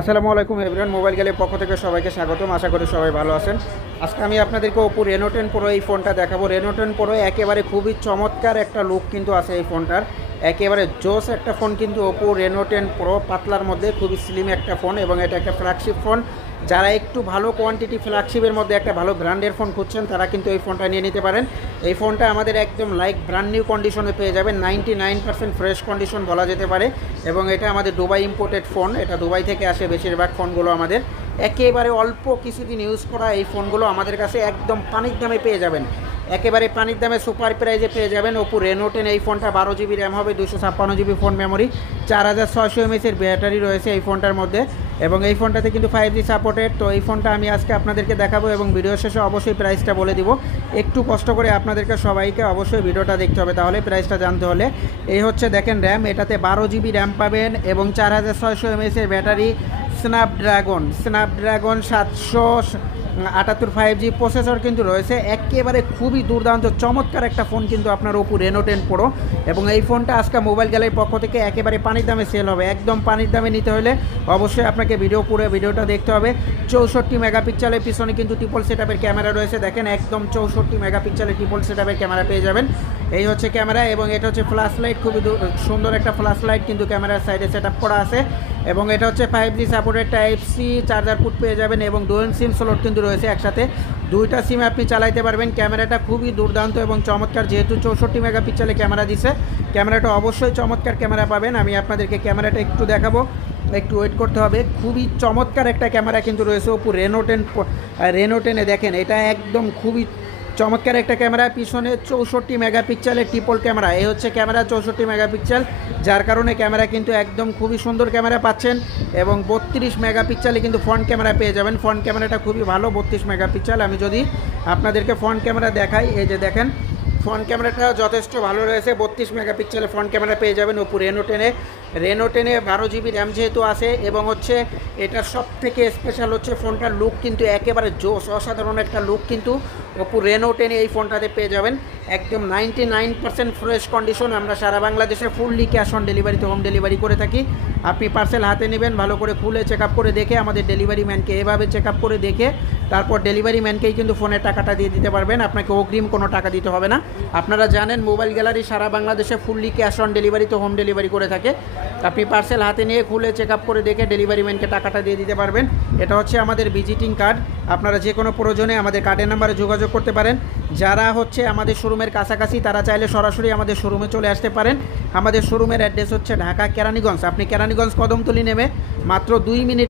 আসসালামু আলাইকুম everyone, mobile গ্যালারির পক্ষ থেকে সবাইকে স্বাগতম। আশা করি সবাই ভালো আছেন। আজকে আমি আপনাদেরকে ওপো রেনো 10 প্রো এই ফোনটা দেখাবো। রেনো 10 প্রো একেবারে খুবই চমৎকার একটা লুক কিন্তু আছে এই ফোনটার, একেবারে জোস একটা ফোন কিন্তু ওপো রেনো 10 প্রো। পাতলার মধ্যে খুবই স্লিম একটা ফোন এবং এটা একটা ফ্ল্যাগশিপ ফোন। যারা একটু ভালো কোয়ান্টিটি ফ্ল্যাগশিপের মধ্যে একটা ভালো ব্র্যান্ডের ফোন খুঁজছেন তারা কিন্তু এই ফোনটা নিয়ে নিতে পারেন। এই ফোনটা আমাদের একদম লাইক ব্র্যান্ড নিউ কন্ডিশনে পেয়ে যাবেন, 99% ফ্রেশ কন্ডিশন বলা যেতে পারে। এবং এটা আমাদের দুবাই ইম্পোর্টেড ফোন, এটা দুবাই থেকে আসে বেশিরভাগ ফোনগুলো আমাদের। একেবারে অল্প কিছুদিন ইউজ করা এই ফোনগুলো আমাদের কাছে একদম পানির দামে পেয়ে যাবেন, একেবারে পানির দামে সুপার প্রাইজে পেয়ে যাবেন। ওপো রেনো 10 এই ফোনটা 12 জিবি র্যাম হবে, 256 GB phone memory, 4600 mAh battery রয়েছে এই ফোনটার মধ্যে। এবং এই ফোনটাতে কিন্তু 5G সাপোর্টেড। তো এই ফোনটা আমি আজকে আপনাদেরকে দেখাবো এবং ভিডিও শেষে অবশ্যই প্রাইসটা বলে দিব। একটু কষ্ট করে আপনাদেরকে সবাইকে অবশ্যই ভিডিওটা দেখতে হবে, তাহলে প্রাইসটা জানতে হলে। এই হচ্ছে দেখেন র্যাম, এটাতে 12 জিবি র্যাম পাবেন এবং 4600 mAh battery. Snapdragon 778 5G processor কিন্তু রয়েছে। একেবারে খুবই দুর্দান্ত চমৎকার একটা ফোন কিন্তু আপনার ওপো রেনো 10 প্রো। এবং এই ফোনটা আজকে মোবাইল গ্যালারির পক্ষ থেকে একেবারে পানির দামে সেল হবে। একদম পানির দামে নিতে হলে অবশ্যই আপনাকে ভিডিওটা দেখতে হবে। 64 মেগাপিক্সেলের পিছনে কিন্তু ট্রিপল সেটআপের ক্যামেরা রয়েছে। দেখেন একদম 64 মেগাপিক্সেলের ট্রিপল সেটআপের ক্যামেরা পেয়ে যাবেন। এই হচ্ছে ক্যামেরা এবং এটা হচ্ছে ফ্ল্যাশ লাইট, খুবই সুন্দর একটা ফ্ল্যাশ লাইট কিন্তু ক্যামেরার সাইডে সেটআপ করা আছে। এবং এটা হচ্ছে 5G সাপোর্টেড টাইপ-C চার্জার পুট পেয়ে যাবেন এবং ডুয়াল সিম স্লট কিন্তু রয়েছে একসাথে, দুইটা সিম আপনি চালাইতে পারবেন। ক্যামেরাটা খুবই দুর্দান্ত এবং চমৎকার, যেহেতু 64 মেগাপিক্সেলের ক্যামেরা দিছে, ক্যামেরাটা অবশ্যই চমৎকার ক্যামেরা পাবেন। আমি আপনাদেরকে ক্যামেরাটা একটু দেখাবো, একটু ওয়েট করতে হবে। খুবই চমৎকার একটা ক্যামেরা কিন্তু রয়েছে ওপো রেনো 10 দেখেন, এটা একদম খুবই চমৎকার একটা ক্যামেরা। পিছনে 64 মেগাপিক্সেলের ট্রিপল ক্যামেরা, এই হচ্ছে ক্যামেরা 64 মেগাপিক্সেল, যার কারণে ক্যামেরা কিন্তু একদম খুবই সুন্দর ক্যামেরা পাচ্ছেন। এবং 32 মেগাপিক্সেলে কিন্তু ফ্রন্ট ক্যামেরা পেয়ে যাবেন। ফ্রন্ট ক্যামেরাটা খুবই ভালো, 32 মেগাপিক্সেল। আমি যদি আপনাদেরকে ফ্রন্ট ক্যামেরা দেখাই, এই যে দেখেন ফ্রন্ট ক্যামেরাটাও যথেষ্ট ভালো রয়েছে, 32 মেগাপিক্সেলের ফ্রন্ট ক্যামেরা পেয়ে যাবেন ওপো রেনো 10 12 জিবি র্যাম যেহেতু আছে। এবং হচ্ছে এটা সব থেকে স্পেশাল হচ্ছে ফোনটার লুক কিন্তু একেবারে জোস, অসাধারণ একটা লুক কিন্তু ওপো রেনো 10 এই ফোনটাতে পেয়ে যাবেন। একদম 99% ফ্রেশ কন্ডিশন। আমরা সারা বাংলাদেশে ফুললি ক্যাশ অন ডেলিভারিতে হোম ডেলিভারি করে থাকি। আপনি পার্সেল হাতে নেবেন, ভালো করে খুলে চেক আপ করে দেখে, আমাদের ডেলিভারি ম্যানকে এভাবে চেক আপ করে দেখে তারপর ডেলিভারি ম্যানকেই কিন্তু ফোনের টাকাটা দিয়ে দিতে পারবেন, আপনাকে অগ্রিম কোনো টাকা দিতে হবে না। আপনারা জানেন মোবাইল গ্যালারি সারা বাংলাদেশে ফুললি ক্যাশ অন ডেলিভারিতে হোম ডেলিভারি করে থাকে। আপনি পার্সেল হাতে নিয়ে খুলে চেক আপ করে দেখে ডেলিভারি ম্যানকে টাকাটা দিয়ে দিতে পারবেন। এটা হচ্ছে আমাদের ভিজিটিং কার্ড, আপনারা যে কোনো প্রয়োজনে আমাদের কার্ডের নাম্বারে যোগাযোগ করতে পারেন। যারা হচ্ছে আমাদের শোরুমের কাছাকাছি তারা চাইলে সরাসরি আমাদের শোরুমে চলে আসতে পারেন। আমাদের শোরুমের অ্যাড্রেস হচ্ছে ঢাকা কেরানীগঞ্জ। আপনি কেরানীগঞ্জ কদমতলী নেমে মাত্র 2 মিনিট